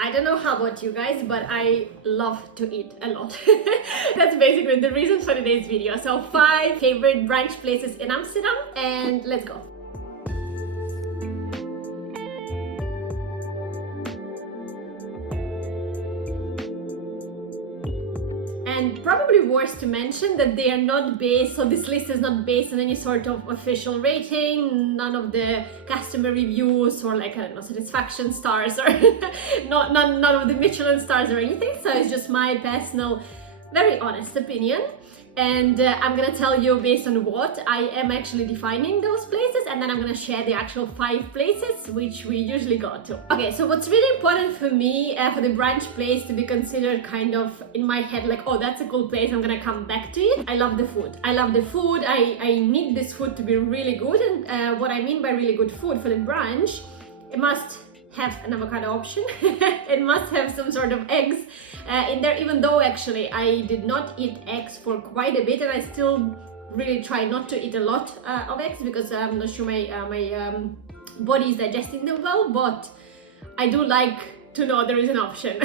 I don't know how about you guys, but I love to eat a lot. That's basically the reason for today's video. So 5 favorite brunch places in Amsterdam, and let's go. And probably worth to mention that they are not based, so this list is not based on any sort of official rating, none of the customer reviews or like, I don't know, satisfaction stars or none of the Michelin stars or anything. So it's just my personal, very honest opinion. And I'm gonna tell you based on what I am actually defining those places, and then I'm gonna share the actual 5 places which we usually go to. Okay, so what's really important for me for the brunch place to be considered kind of in my head, like, oh, that's a cool place, I'm gonna come back to it. I love the food. I love the food. I need this food to be really good, and what I mean by really good food for the brunch, it must have an avocado option. It must have some sort of eggs in there, even though actually I did not eat eggs for quite a bit, and I still really try not to eat a lot of eggs because I'm not sure my body is digesting them well, but I do like to know there is an option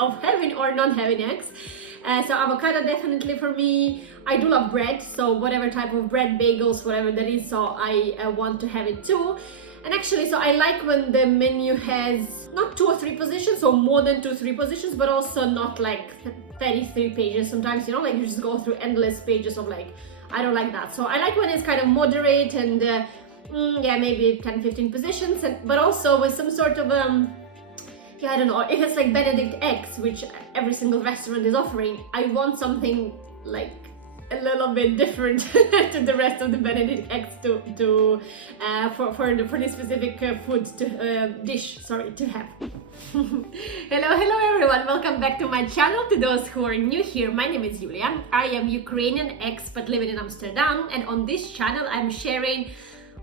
of having or not having eggs. So avocado definitely for me. I do love bread, so whatever type of bread, bagels, whatever that is, so I want to have it too. And actually, so I like when the menu has not 2 or 3 positions, so more than 2 or 3 positions, but also not like 33 pages. Sometimes, you know, like you just go through endless pages of like, I don't like that. So I like when it's kind of moderate and yeah, maybe 10-15 positions, but also with some sort of yeah, I don't know, if it's like Benedict eggs, which every single restaurant is offering, I want something like a little bit different to the rest of the Benedict eggs for this specific food dish to have. Hello everyone, welcome back to my channel. To those who are new here, my name is Julia. I am Ukrainian expat living in Amsterdam, and on this channel I'm sharing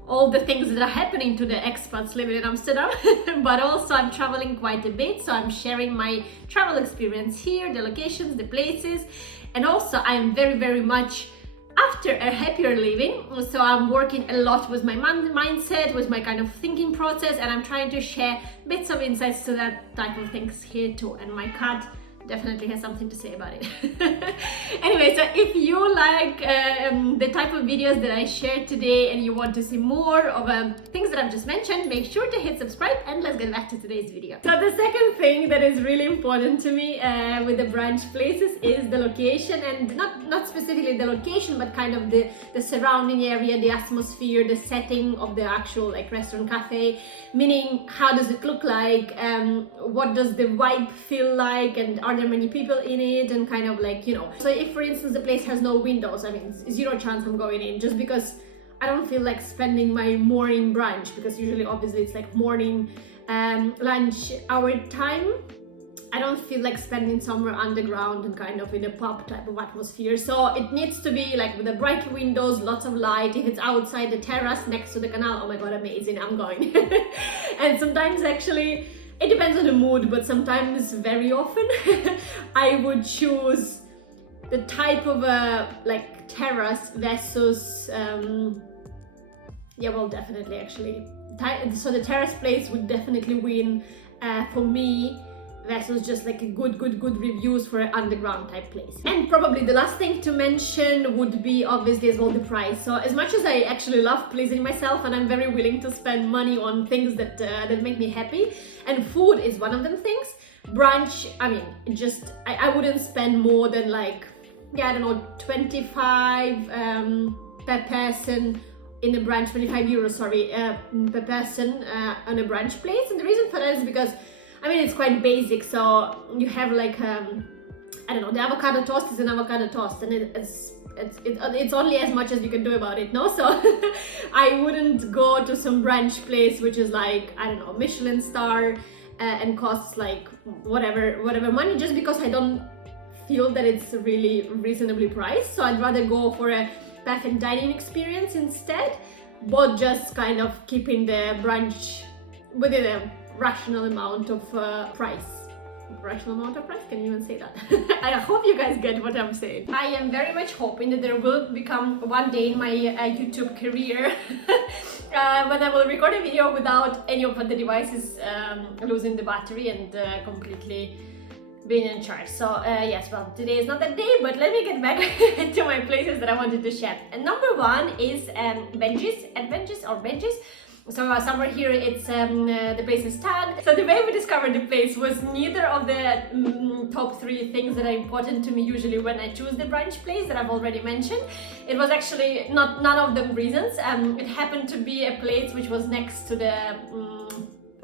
all the things that are happening to the expats living in Amsterdam, but also I'm traveling quite a bit, so I'm sharing my travel experience here, the locations, the places, and also I'm very much after a happier living, so I'm working a lot with my mindset, with my kind of thinking process, and I'm trying to share bits of insights to that type of things here too, and my cat definitely has something to say about it. Anyway, so if you like the type of videos that I shared today and you want to see more of things that I've just mentioned, make sure to hit subscribe, and let's get back to today's video. So the second thing that is really important to me with the brunch places is the location, and not specifically the location, but kind of the surrounding area, the atmosphere, the setting of the actual like restaurant, cafe, meaning how does it look like, what does the vibe feel like, and are there many people in it, and kind of like, you know, so if for instance the place has no windows, I mean, zero chance I'm going in, just because I don't feel like spending my morning brunch, because usually obviously it's like morning lunch hour time. I don't feel like spending somewhere underground and kind of in a pub type of atmosphere. So it needs to be like with the bright windows, lots of light. If it's outside the terrace next to the canal, oh my god, amazing, I'm going. And sometimes actually it depends on the mood, but sometimes, very often, I would choose the type of like terrace versus, yeah, well, definitely actually. So the terrace place would definitely win for me, versus just like a good reviews for an underground type place. And probably the last thing to mention would be obviously as well the price. So as much as I actually love pleasing myself, and I'm very willing to spend money on things that that make me happy, and food is one of them things, brunch, I mean, just I wouldn't spend more than like, yeah, I don't know, 25 per person in a brunch, 25 euros, sorry, per person on a brunch place. And the reason for that is because, I mean, it's quite basic. So you have like, I don't know, the avocado toast is an avocado toast, and it's only as much as you can do about it, no? So I wouldn't go to some brunch place which is like, I don't know, Michelin star and costs like whatever money, just because I don't feel that it's really reasonably priced. So I'd rather go for a perfect dining experience instead, but just kind of keeping the brunch within a rational amount of price. rational amount of price, can you even say that? I hope you guys get what I'm saying. I am very much hoping that there will become one day in my YouTube career when I will record a video without any of the devices losing the battery and completely being in charge. So yes, well, today is not that day, but let me get back to my places that I wanted to share. And number one is benches. So somewhere here it's the place is tagged. So the way we discovered the place was neither of the top 3 things that are important to me usually when I choose the brunch place that I've already mentioned. It was actually none of them reasons. It happened to be a place which was next to the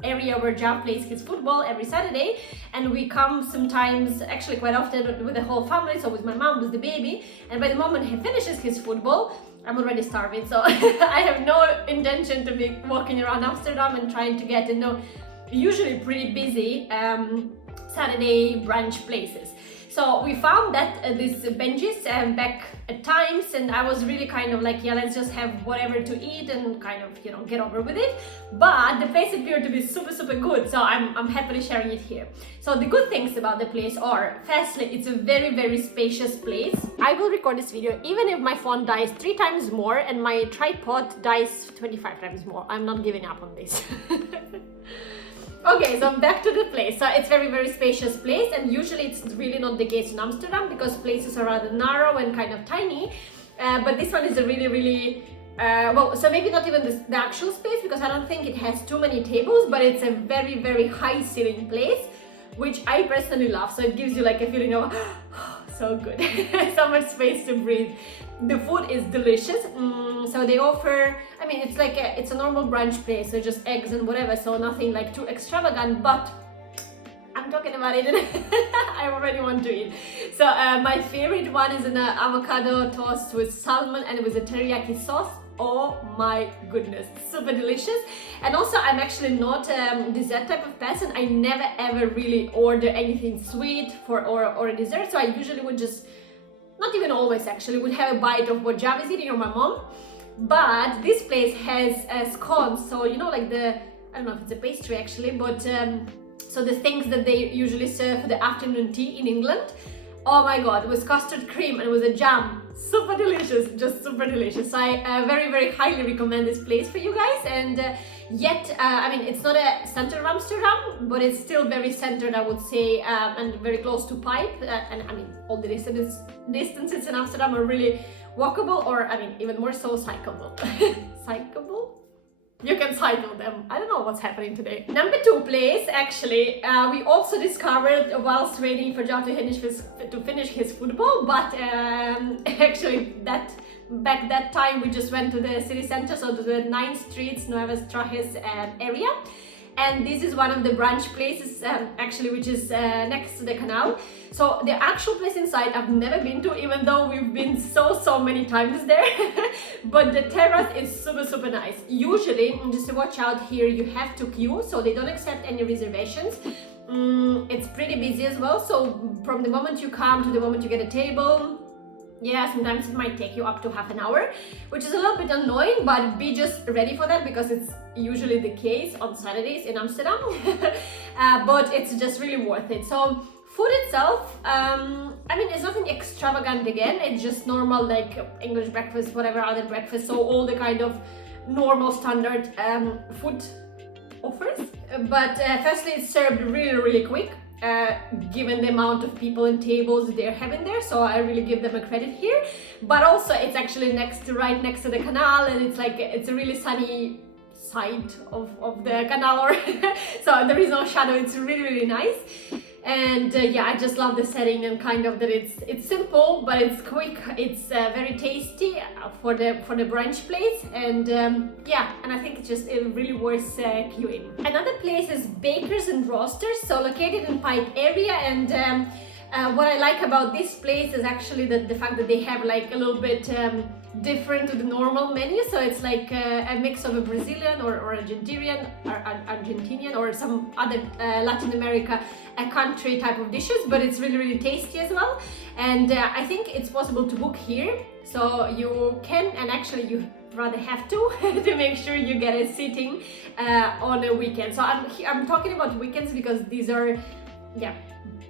area where Jav plays his football every Saturday, and we come sometimes, actually quite often, with the whole family, so with my mom, with the baby, and by the moment he finishes his football, I'm already starving, so I have no intention to be walking around Amsterdam and trying to get to know usually pretty busy Saturday brunch places. So we found that these benches back at Times, and I was really kind of like, yeah, let's just have whatever to eat and kind of, you know, get over with it. But the place appeared to be super good, so I'm happily sharing it here. So the good things about the place are, firstly, it's a very spacious place. I will record this video even if my phone dies 3 times more and my tripod dies 25 times more. I'm not giving up on this. Okay, so back to the place. So it's very spacious place, and usually it's really not the case in Amsterdam because places are rather narrow and kind of tiny. But this one is a really well, so maybe not even the actual space, because I don't think it has too many tables, but it's a very high ceiling place, which I personally love. So it gives you like a feeling of so good, so much space to breathe. The food is delicious. So they offer, I mean, it's like it's a normal brunch place, so just eggs and whatever, so nothing like too extravagant, but I'm talking about it and I already want to eat. So my favorite one is an avocado toast with salmon and with a teriyaki sauce. Oh my goodness, super delicious. And also I'm actually not a dessert type of person. I never ever really order anything sweet or a dessert, so I usually would just, not even always actually, would have a bite of what Jav is eating or my mom. But this place has scones, so you know, like I don't know if it's a pastry actually, but so the things that they usually serve for the afternoon tea in England. Oh my god, with custard cream and with a jam. Super delicious, just super delicious. So I very highly recommend this place for you guys. And yet, I mean, it's not a center of Amsterdam, but it's still very centered, I would say, and very close to Pipe. And I mean, all the distances in Amsterdam are really walkable, or I mean, even more so cyclable. Cyclable? You can cycle them. I don't know what's happening today. Number 2 place, actually, we also discovered whilst waiting for Jav to finish his football, but actually back that time we just went to the city center, so to the 9th Street, Nuevas Trajes area. And this is one of the brunch places actually, which is next to the canal. So the actual place inside I've never been to, even though we've been so many times there. But the terrace is super nice. Usually, just to watch out here, you have to queue, so they don't accept any reservations. It's pretty busy as well, so from the moment you come to the moment you get a table, yeah, sometimes it might take you up to half an hour, which is a little bit annoying, but be just ready for that because it's usually the case on Saturdays in Amsterdam. But it's just really worth it. So food itself, I mean, it's nothing extravagant again, it's just normal like English breakfast, whatever other breakfast, so all the kind of normal standard food offers. But firstly, it's served really quick. Given the amount of people and tables they're having there, so I really give them a credit here. But also it's actually right next to the canal, and it's like it's a really sunny side of the canal, or so there is no shadow. It's really nice. And yeah, I just love the setting and kind of that it's simple, but it's quick. It's very tasty for the brunch place, and yeah, and I think it's just really worth queuing. Another place is Bakers and Roasters, so located in Pipe area, and what I like about this place is actually the fact that they have like a little bit different to the normal menu. So it's like a mix of a Brazilian or Argentinian or some other Latin America country type of dishes, but it's really tasty as well. And I think it's possible to book here, so you can, and actually you rather have to to make sure you get a seating on a weekend. So I'm talking about weekends because these are yeah,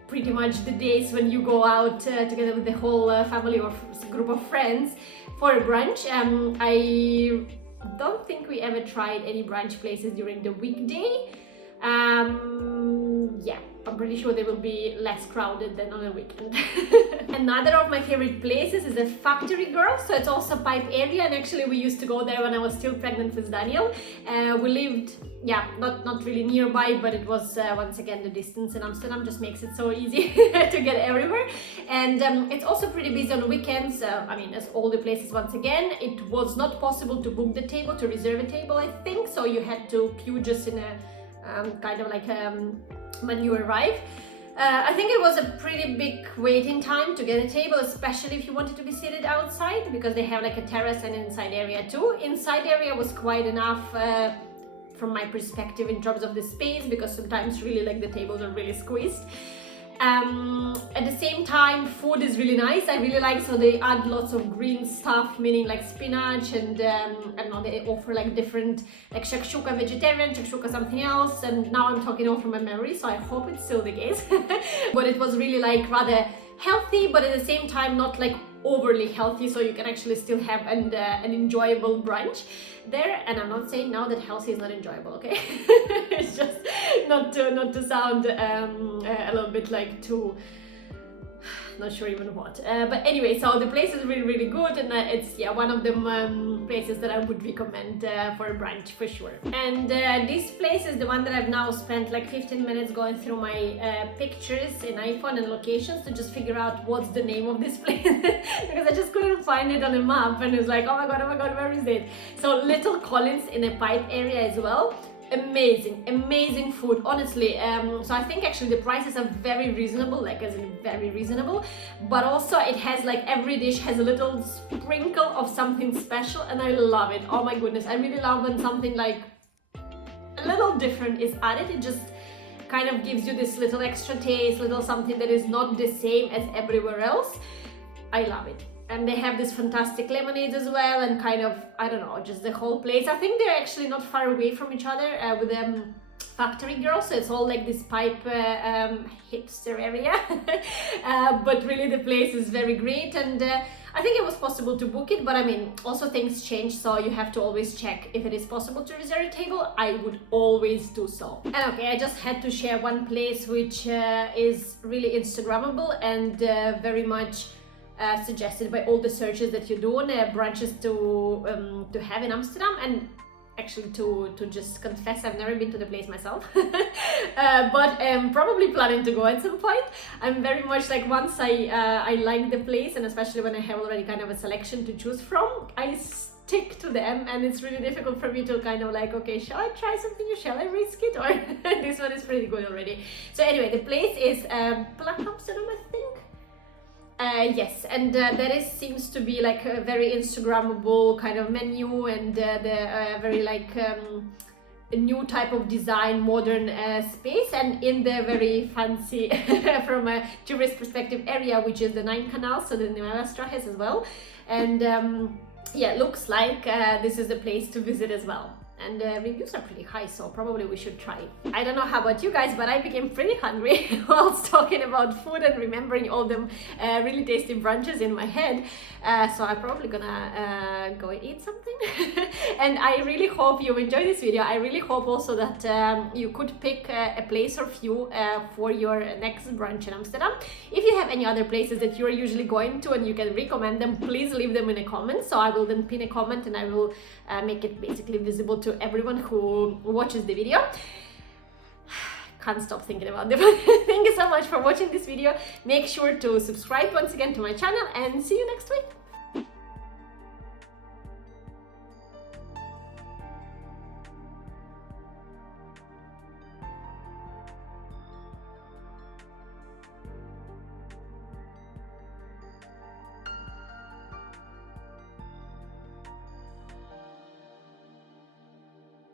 pretty much the days when you go out together with the whole family or group of friends for a brunch. I don't think we ever tried any brunch places during the weekday. Yeah, I'm pretty sure they will be less crowded than on a weekend. Another of my favorite places is a Factory Girl, so it's also pipe area, and actually we used to go there when I was still pregnant with Daniel. We lived, yeah, not really nearby, but it was once again the distance in Amsterdam just makes it so easy to get everywhere. And it's also pretty busy on weekends. I mean, as all the places, once again, it was not possible to book the table, to reserve a table, I think, so you had to queue just in a kind of like when you arrive. I think it was a pretty big waiting time to get a table, especially if you wanted to be seated outside, because they have like a terrace and inside area too. Inside area was quite enough from my perspective in terms of the space, because sometimes really like the tables are really squeezed. At the same time, food is really nice. I really like, so they add lots of green stuff, meaning like spinach, and I don't know, they offer like different, like shakshuka vegetarian, shakshuka something else, and now I'm talking all from my memory, so I hope it's still the case. But it was really like rather healthy, but at the same time not like overly healthy, so you can actually still have an enjoyable brunch there. And I'm not saying now that healthy is not enjoyable, okay? It's just not to sound a little bit like too, not sure even what, but anyway, so the place is really good, and it's, yeah, one of the places that I would recommend for a brunch for sure. And this place is the one that I've now spent like 15 minutes going through my pictures in iPhone and locations to just figure out what's the name of this place because I just couldn't find it on a map, and it's like, oh my god, where is it? So Little Collins in a pipe area as well. Amazing food, honestly. So I think actually the prices are very reasonable, like as in very reasonable, but also it has like every dish has a little sprinkle of something special, and I love it. Oh my goodness, I really love when something like a little different is added. It just kind of gives you this little extra taste, little something that is not the same as everywhere else. I love it. And they have this fantastic lemonades as well, and kind of, I don't know, just the whole place. I think they're actually not far away from each other with Factory Girl, so it's all like this pipe hipster area. But really the place is very great, and I think it was possible to book it, but I mean, also things change, so you have to always check if it is possible to reserve a table. I would always do so. And okay, I just had to share one place which is really Instagrammable and very much suggested by all the searches that you do on brunches to have in Amsterdam. And actually, to just confess, I've never been to the place myself, but I'm probably planning to go at some point. I'm very much like, once I like the place, and especially when I have already kind of a selection to choose from, I stick to them, and it's really difficult for me to kind of like, okay, shall I try something new, shall I risk it, or this one is pretty good already. So anyway, the place is Black Amsterdam, I think. Yes, and that seems to be like a very Instagrammable kind of menu, and the very like a new type of design, modern space, and in the very fancy from a tourist perspective area, which is the 9 canal, so the Nieuwestraat as well. And yeah, looks like this is the place to visit as well. And reviews are pretty high, so probably we should try it. I don't know how about you guys, but I became pretty hungry whilst talking about food and remembering all them really tasty brunches in my head. So I'm probably gonna go eat something. And I really hope you enjoyed this video. I really hope also that you could pick a place or few for your next brunch in Amsterdam. If you have any other places that you're usually going to and you can recommend them, please leave them in a comment. So I will then pin a comment, and I will make it basically visible to everyone who watches the video. Can't stop thinking about them. Thank you so much for watching this video. Make sure to subscribe once again to my channel, and see you next week.